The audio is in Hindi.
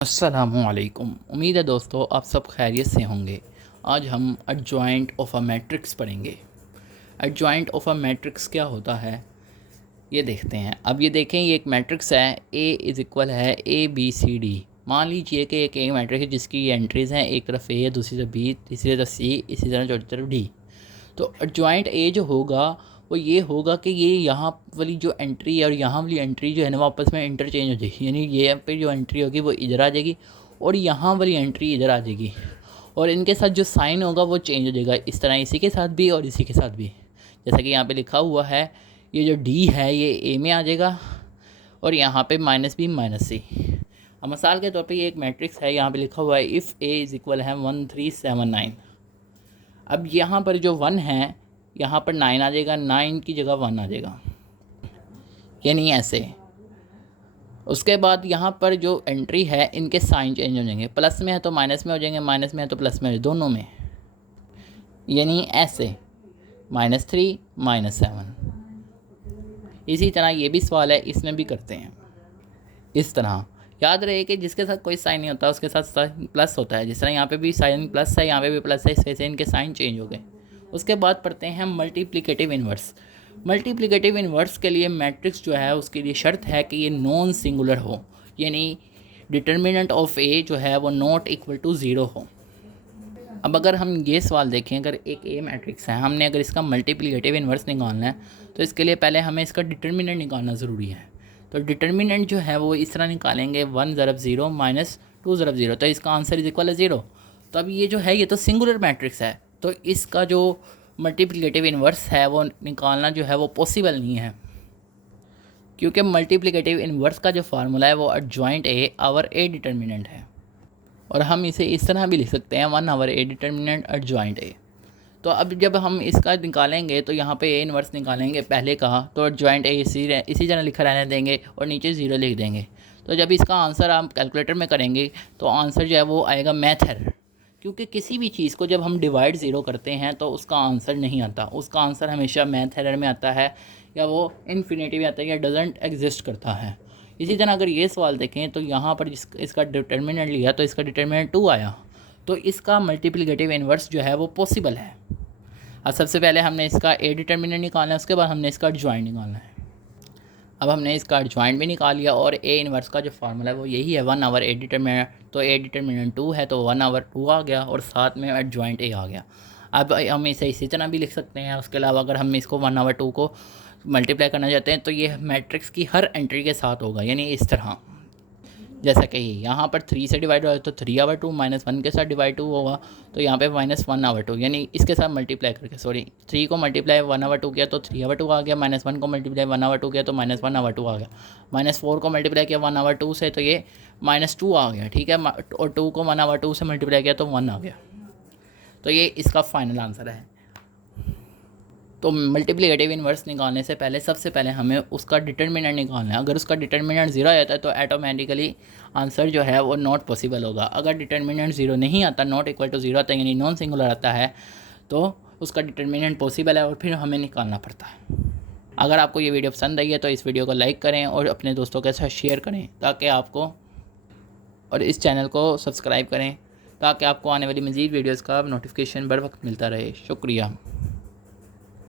अस्सलामुअलैकुम। उम्मीद है दोस्तों आप सब खैरियत से होंगे। आज हम एडजॉइंट ऑफ अ मैट्रिक्स पढ़ेंगे। एडजॉइंट ऑफ अ मैट्रिक्स क्या होता है ये देखते हैं। अब ये देखें, ये एक मैट्रिक्स है, ए इज़ इक्वल है ए बी सी डी। मान लीजिए कि एक मैट्रिक्स है जिसकी एंट्रीज़ हैं, एक तरफ ए, दूसरी तरफ बी, तीसरी तरफ सी, इसी तरह चौथी तरफ डी। तो एडजॉइंट ए जो होगा वो ये होगा कि ये यहाँ वाली जो एंट्री है और यहाँ वाली एंट्री जो है ना वो आपस में इंटरचेंज हो जाएगी। यानी ये पे जो एंट्री होगी वो इधर आ जाएगी और यहाँ वाली एंट्री इधर आ जाएगी, और इनके साथ जो साइन होगा वो चेंज हो जाएगा। इस तरह इसी के साथ भी और इसी के साथ भी, जैसा कि यहाँ पे लिखा हुआ है, ये जो डी है ये ए में आ जाएगा और यहाँ पे माइनस बी माइनस सी। अब मिसाल के तौर पे ये एक मैट्रिक्स है, यहाँ पे लिखा हुआ है इफ़ ए इज़ इक्वल है 1379। अब यहाँ पर जो 1 है यहाँ पर 9 आ जाएगा, 9 की जगह 1 आ जाएगा, यानी ऐसे। उसके बाद यहाँ पर जो एंट्री है इनके साइन चेंज हो जाएंगे, प्लस में है तो माइनस में हो जाएंगे, माइनस में है तो प्लस में हो जाएंगे, दोनों में, यानी ऐसे -3 -7। इसी तरह ये भी सवाल है, इसमें भी करते हैं इस तरह। याद रहे कि जिसके साथ कोई साइन नहीं होता उसके साथ साइन प्लस होता है। जिस तरह यहाँ पे भी साइन प्लस है, यहाँ पे भी प्लस है, इस वजह से इनके साइन चेंज हो गए। उसके बाद पढ़ते हैं मल्टीप्लिकेटिव इन्वर्स। मल्टीप्लिकेटिव इन्वर्स के लिए मैट्रिक्स जो है उसके लिए शर्त है कि ये नॉन सिंगुलर हो, यानी डिटर्मिनेंट ऑफ ए जो है वो नॉट इक्वल टू 0 हो। अब अगर हम ये सवाल देखें, अगर एक ए मैट्रिक्स है, हमने अगर इसका मल्टीप्लिकेटिव इन्वर्स निकालना है तो इसके लिए पहले हमें इसका डिटर्मिनेंट निकालना ज़रूरी है। तो डिटर्मिनेंट जो है वो इस तरह निकालेंगे, 1 ज़रब 0 -2 ज़रब 0, तो इसका आंसर इज इक्वल है 0। तो अब ये जो है ये तो सिंगुलर मैट्रिक्स है, तो इसका जो मल्टीप्लिकेटिव इन्वर्स है वो निकालना जो है वो पॉसिबल नहीं है, क्योंकि मल्टीप्लिकेटिव इन्वर्स का जो फार्मूला है वो adjoint A over A determinant है। और हम इसे इस तरह भी लिख सकते हैं 1 over A determinant adjoint A. तो अब जब हम इसका निकालेंगे तो यहाँ पे ए इन्वर्स निकालेंगे पहले का, तो एडजॉइंट ए इसी तरह लिखा रहने देंगे और नीचे 0 लिख देंगे। तो जब इसका आंसर आप कैलकुलेटर में करेंगे तो आंसर जो है वो आएगा मैथ एरर, क्योंकि किसी भी चीज़ को जब हम डिवाइड 0 करते हैं तो उसका आंसर नहीं आता, उसका आंसर हमेशा मैथ एरर में आता है, या वो इन्फिनिटी में आता है, या डजेंट एग्जिस्ट करता है। इसी तरह अगर ये सवाल देखें तो यहाँ पर इसका डिटर्मिनेंट लिया तो इसका डिटर्मिनेंट 2 आया, तो इसका मल्टीप्लिकेटिव इन्वर्स जो है वो पॉसिबल है। अब सबसे पहले हमने इसका ए डिटर्मिनेंट निकालना है, उसके बाद हमने इसका एडजॉइंट निकालना है। अब हमने इसका एडजॉइंट भी निकाल लिया और ए इन्वर्स का जो फार्मूला है वो यही है 1 आवर ए डिटर्मिनेंट। तो ए डिटर्मिनेंट 2 है तो 1 आवर 2 आ गया और साथ में एडजॉइंट ए आ गया। अब हम इसे इसी तरह भी लिख सकते हैं। उसके अलावा अगर हम इसको 1 आवर 2 को मल्टीप्लाई करना चाहते हैं तो ये मैट्रिक्स की हर एंट्री के साथ होगा, यानी इस तरह, जैसा कि यहाँ पर 3 से डिवाइड हो तो 3 आवर 2 -1 के साथ डिवाइड 2 होगा, तो यहाँ पे -1 आवर 2, यानी इसके साथ मल्टीप्लाई करके 3 को मल्टीप्लाई 1 आवर 2 किया तो 3 आवर 2 आ गया, -1 को मल्टीप्लाई 1 आवर 2 किया तो -1 आवर 2 आ गया, -4 को मल्टीप्लाई किया 1 आवर 2 से तो ये -2 आ गया, ठीक है, और 2 को 1 आवर 2 से मल्टीप्लाई किया तो 1 आ गया। तो ये इसका फाइनल आंसर है। तो मल्टीप्लिकेटिव इन्वर्स निकालने से पहले सबसे पहले हमें उसका डिटर्मिनेंट निकालना है। अगर उसका डिटर्मिनेंट 0 आता है तो ऑटोमेटिकली आंसर जो है वो नॉट पॉसिबल होगा। अगर डिटर्मिनेंट 0 नहीं आता, नॉट इक्वल टू 0 आता है, यानी नॉन सिंगुलर आता है, तो उसका डिटर्मिनेंट पॉसिबल है और फिर हमें निकालना पड़ता है। अगर आपको ये वीडियो पसंद आई है तो इस वीडियो को लाइक करें और अपने दोस्तों के साथ शेयर करें ताकि आपको, और इस चैनल को सब्सक्राइब करें ताकि आपको आने वाली मज़ीद वीडियोज़ का नोटिफिकेशन बर वक्त मिलता रहे। शुक्रिया।